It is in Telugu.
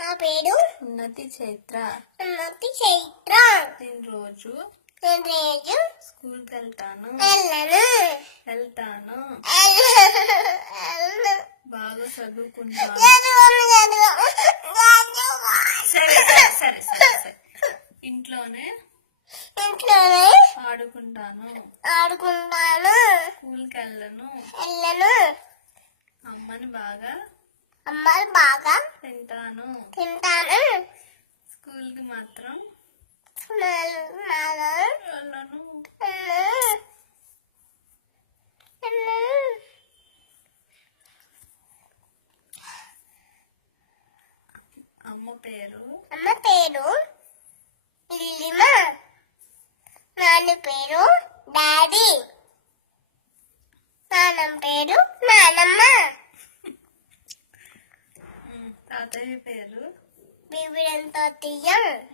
నా పేరు ఉన్నతి చైత్ర. ఉన్నతి చైత్ర. నేను రోజు స్కూల్కి వెళ్తాను. బాగా చదువుకుంటాను. సరే సరే సరే సరే. ఇంట్లోనే ఆడుకుంటాను. స్కూల్కి వెళ్ళను. అమ్మని బాగా తింటాను. స్కూల్కి మాత్రం వెళ్ళను. అమ్మ పేరు లిలిమా. నాన్న పేరు డాడీ. నాన్నమ్మ పేరు నానమ్మ. తాతయ్య పేరు బిబిడంతో తీయం.